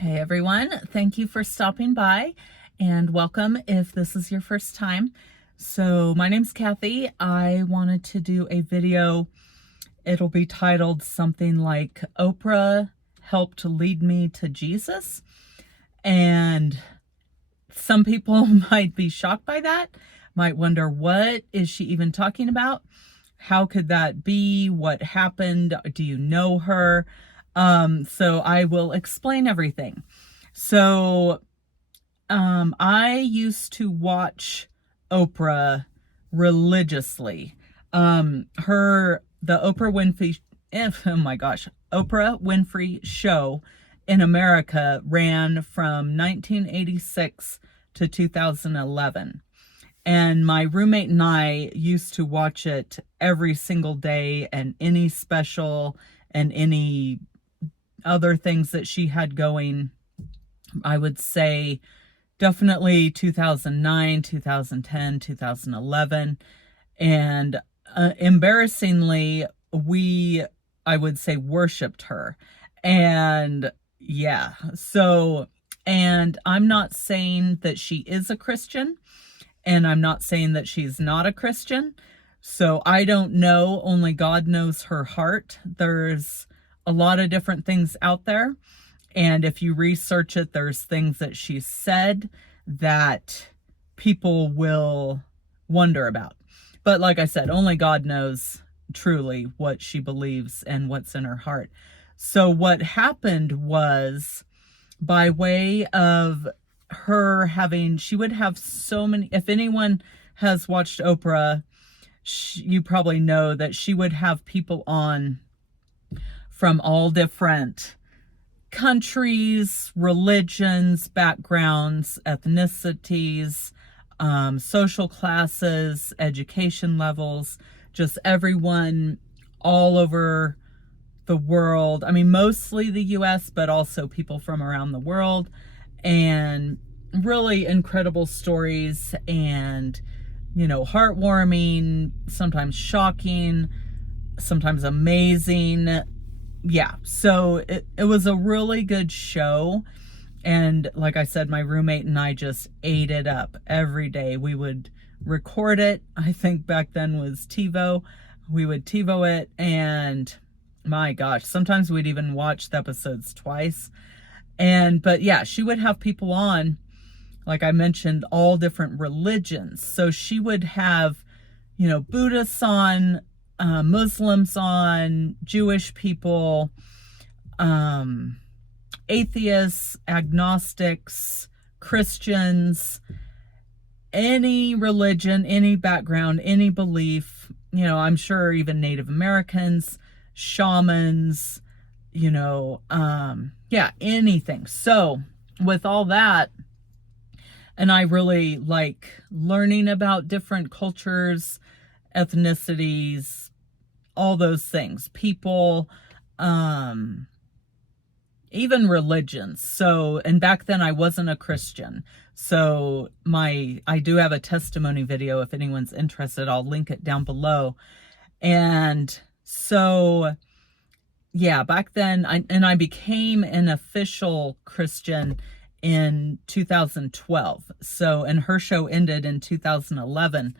Hey everyone, thank you for stopping by and welcome if this is your first time. So my name's Kathy. I wanted to do a video. It'll be titled something like Oprah helped lead me to Jesus. And some people might be shocked by that, might wonder, what is she even talking about? How could that be? What happened? Do you know her? So I will explain everything. So, I used to watch Oprah religiously. The Oprah Winfrey, oh my gosh, Oprah Winfrey show in America ran from 1986 to 2011. And my roommate and I used to watch it every single day, and any special and any other things that she had going. I would say definitely 2009, 2010, 2011. And embarrassingly, I would say, worshiped her. And yeah, and I'm not saying that she is a Christian, and I'm not saying that she's not a Christian. So I don't know. Only God knows her heart. There's a lot of different things out there. And if you research it, there's things that she said that people will wonder about. But like I said, only God knows truly what she believes and what's in her heart. So what happened was, by way of her having, she would have so many, if anyone has watched Oprah, you probably know that she would have people on from all different countries, religions, backgrounds, ethnicities, social classes, education levels, just everyone all over the world. I mean, mostly the US, but also people from around the world, and really incredible stories and, heartwarming, sometimes shocking, sometimes amazing. Yeah, so it was a really good show. And like I said, my roommate and I just ate it up every day. We would record it. I think back then was TiVo. We would TiVo it, and my gosh, sometimes we'd even watch the episodes twice. But yeah, she would have people on, like I mentioned, all different religions. So she would have, Buddhists on, Muslims on, Jewish people, atheists, agnostics, Christians, any religion, any background, any belief, I'm sure even Native Americans, shamans, yeah, anything. So with all that, and I really like learning about different cultures, ethnicities, all those things, people, even religions. So, and back then I wasn't a Christian. So I do have a testimony video. If anyone's interested, I'll link it down below. And so, yeah, back then I became an official Christian in 2012. So, and her show ended in 2011.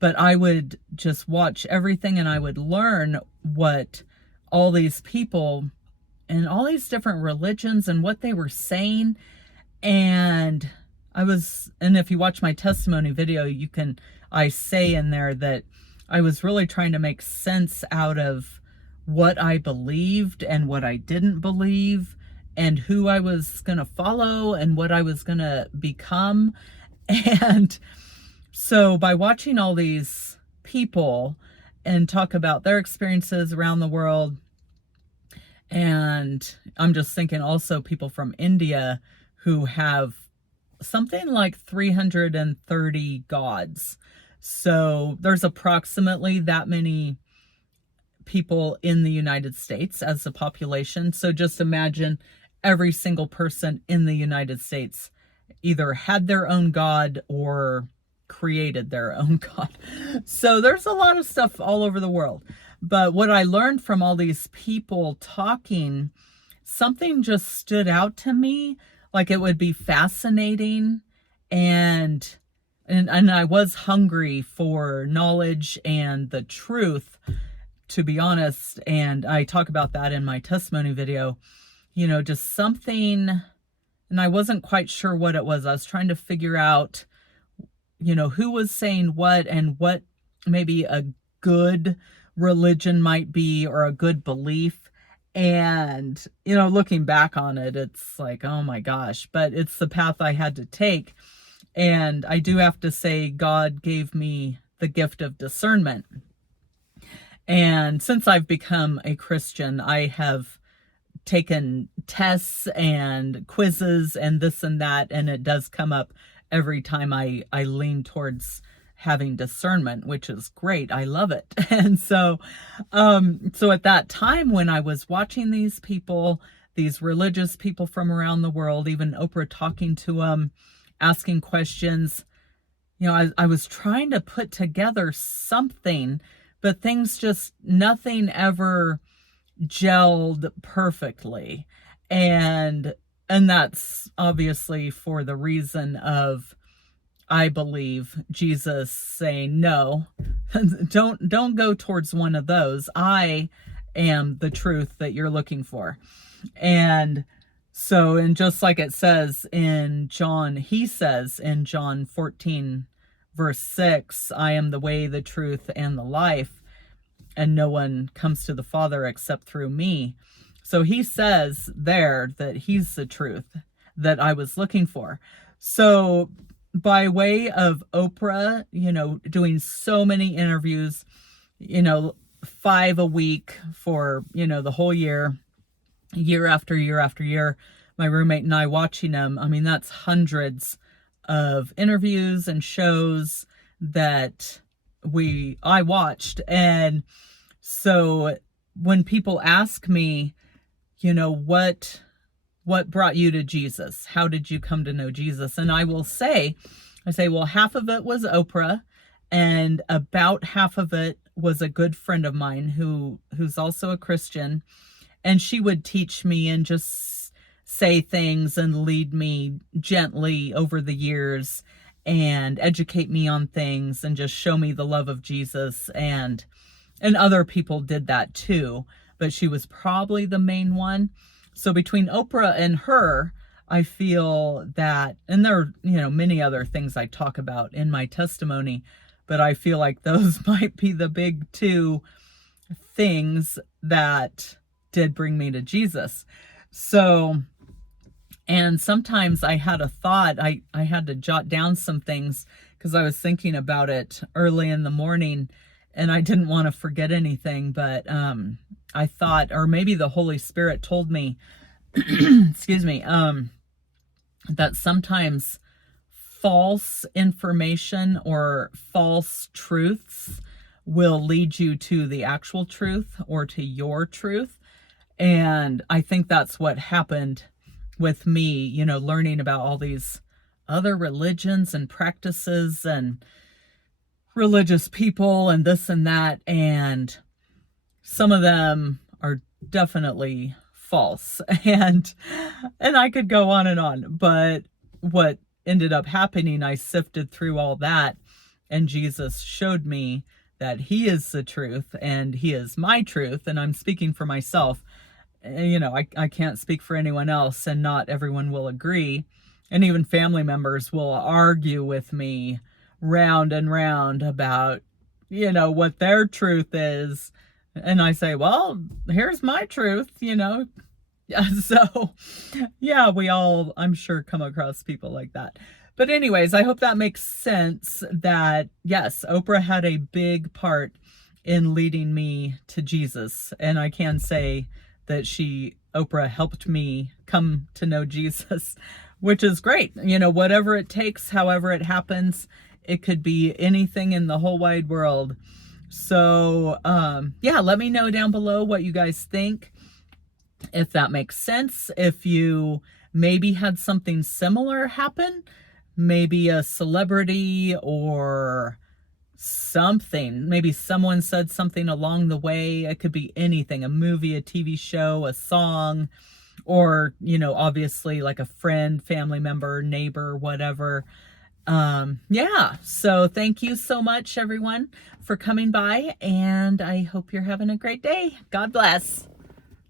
But I would just watch everything, and I would learn what all these people and all these different religions and what they were saying. And if you watch my testimony video, I say in there that I was really trying to make sense out of what I believed and what I didn't believe, and who I was going to follow and what I was going to become. And so by watching all these people and talk about their experiences around the world, and I'm just thinking also people from India who have something like 330 gods. So there's approximately that many people in the United States as a population. So just imagine every single person in the United States either had their own god or created their own god. So there's a lot of stuff all over the world. But what I learned from all these people talking, something just stood out to me, like it would be fascinating, and and I was hungry for knowledge and the truth, to be honest. And I talk about that in my testimony video, just something, and I wasn't quite sure what it was. I was trying to figure out, who was saying what and what maybe a good religion might be or a good belief. And, looking back on it, it's like, oh my gosh, but it's the path I had to take. And I do have to say, God gave me the gift of discernment. And since I've become a Christian, I have taken tests and quizzes and this and that, and it does come up every time I lean towards having discernment, which is great. I love it. And so at that time when I was watching these people, these religious people from around the world, even Oprah talking to them, asking questions, I was trying to put together something, but nothing ever gelled perfectly. And that's obviously for the reason of, I believe, Jesus saying, no, don't go towards one of those. I am the truth that you're looking for. And so, and just like it says in John, he says in John 14, verse 6, I am the way, the truth, and the life, and no one comes to the Father except through me. So he says there that he's the truth that I was looking for. So by way of Oprah, doing so many interviews, 5 a week for, the whole year after year after year, my roommate and I watching them. I mean, that's hundreds of interviews and shows that I watched. And so when people ask me, what brought you to Jesus? How did you come to know Jesus? And I say, well, half of it was Oprah, and about half of it was a good friend of mine who's also a Christian. And she would teach me and just say things and lead me gently over the years and educate me on things and just show me the love of Jesus. And other people did that too, but she was probably the main one. So between Oprah and her, I feel that, and there are, many other things I talk about in my testimony, but I feel like those might be the big two things that did bring me to Jesus. So, and sometimes I had a thought, I had to jot down some things because I was thinking about it early in the morning and I didn't want to forget anything, but I thought, or maybe the Holy Spirit told me, excuse me, that sometimes false information or false truths will lead you to the actual truth or to your truth. And I think that's what happened with me, learning about all these other religions and practices and religious people and this and that. And some of them are definitely false. And I could go on, but what ended up happening, I sifted through all that, and Jesus showed me that he is the truth and he is my truth. And I'm speaking for myself. I can't speak for anyone else, and not everyone will agree. And even family members will argue with me round and round about, what their truth is. And I say, well, here's my truth, Yeah, so yeah, we all, I'm sure, come across people like that. But anyways, I hope that makes sense that, yes, Oprah had a big part in leading me to Jesus. And I can say that Oprah helped me come to know Jesus, which is great. Whatever it takes, however it happens, it could be anything in the whole wide world. So, yeah, let me know down below what you guys think. If that makes sense, if you maybe had something similar happen, maybe a celebrity or something, maybe someone said something along the way. It could be anything, a movie, a TV show, a song, or, you know, obviously like a friend, family member, neighbor, whatever. Yeah, so thank you so much, everyone, for coming by, and I hope you're having a great day. God bless.